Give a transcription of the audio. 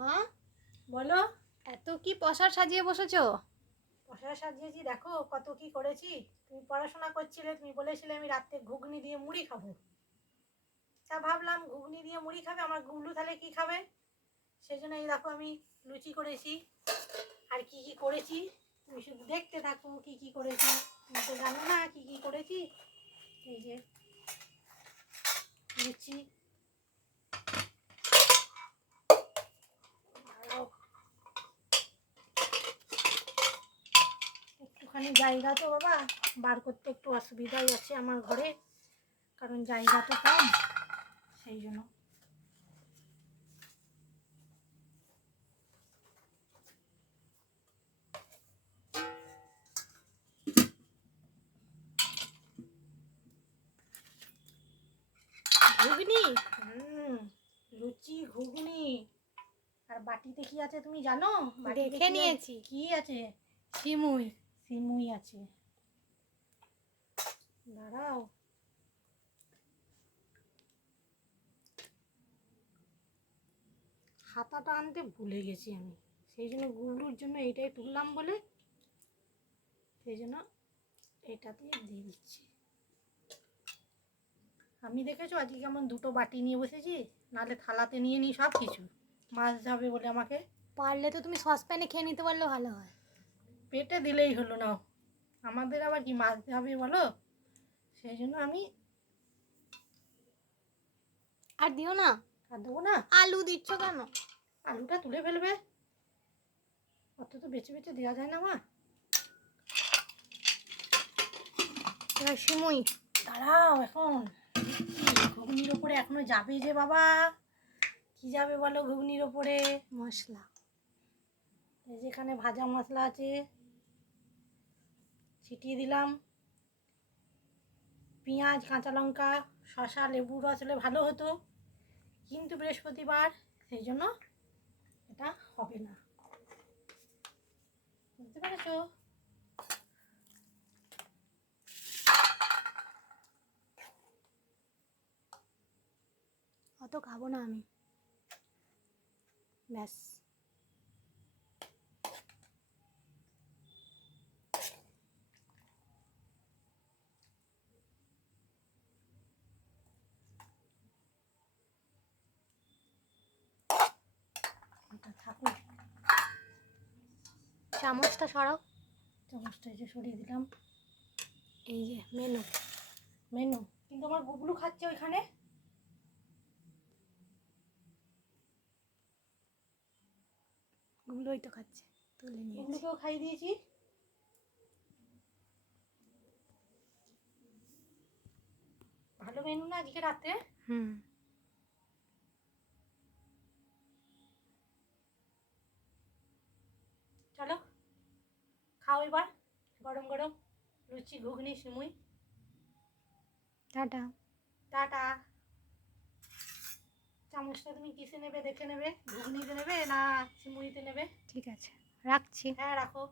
মা, বলো, এত কি পসার সাজিয়ে বসেছো? পয়সা সাজিয়েছি, দেখো কত কি করেছি। তুমি পড়াশোনা করছিলে, তুমি বলেছিলে আমি রাত্রে ঘুগনি দিয়ে মুড়ি খাব। তা ভাবলাম ঘুগনি দিয়ে মুড়ি খাবে, আমার গুবলু তাহলে কি খাবে? সেই জন্য এই দেখো আমি লুচি করেছি। আর কি কি করেছি? তুমি শুধু দেখতে থাকো কি কি করেছি। তুমি তো জানো না কি কি করেছি। এই যে, লুচি আরও একটুখানি জায়গা তো বাবা বার করতে একটু অসুবিধাই আছে আমার ঘরে কারণ জায়গা তো কম সেই জন্য। ঘুগনি? হুম লুচি ঘুগনি। আর বাটিতে কি আছে তুমি জানো? দেখে? নিয়েছি। কি আছে? শিমুই। সিমুই আছে। দাঁড়াও। হাতাটা আনতে ভুলে গেছি আমি। সেই জন্য গুবলুর জন্য এইটাই তুললাম বলে সেই জন্য এটাতেই দিয়ে দিচ্ছি। আমি দেখেছ আজকে কেমন দুটো বাটি নিয়ে বসেছি? নাহলে থালাতে নিয়ে নিই সব কিছু মাছ যাবে বলে আমাকে। পারলে তো তুমি সসপ্যানে খেয়ে নিতে পারলে ভালো হয়। পেটে দিলেই হলো না। আমাদের আবার কি মাছ হবে বলো? সেই জন্য আমি আর দিও না। আর দেবো না? আলু দিচ্ছ কেন? আলুটা তুলে ফেলবে। অত তো বেছে বেছে দেওয়া যায় না মা। শিমুই দাঁড়াও এখন। ঘুগনির ওপরে এখনও যাবে যে বাবা। কি যাবে বলো ঘুগনির ওপরে? মশলা। যেখানে ভাজা মশলা আছে। ছিটিয়ে দিলাম। পেঁয়াজ, কাঁচা লঙ্কা, শসা, লেবু রস হলে ভালো হতো। কিন্তু বৃহস্পতিবার সেই জন্য এটা হবে না। বুঝতে পেরেছ? অত খাব না আমি। ব্যাস এটা থাকুক চামচটা সরাও। চামচটা এই যে সরিয়ে দিলাম। এই যে মেনু। মেনু। কিন্তু আমার গুবলু খাচ্ছে ওইখানে। ওগুলোই তো খাচ্ছে তুলে নিয়েছি। গুবলুকেও খাইয়ে দিয়েছি। ভালো মেনু না আজকে রাতে হুম। খাও এবার গরম গরম। লুচি ঘুগনি সিমুই। টাটা। টাটা। চামচটা তুমি কিসে নেবে দেখে নেবে? ঘুগনিতে নেবে না সিমুইতে নেবে? ঠিক আছে রাখছি। হ্যাঁ রাখো।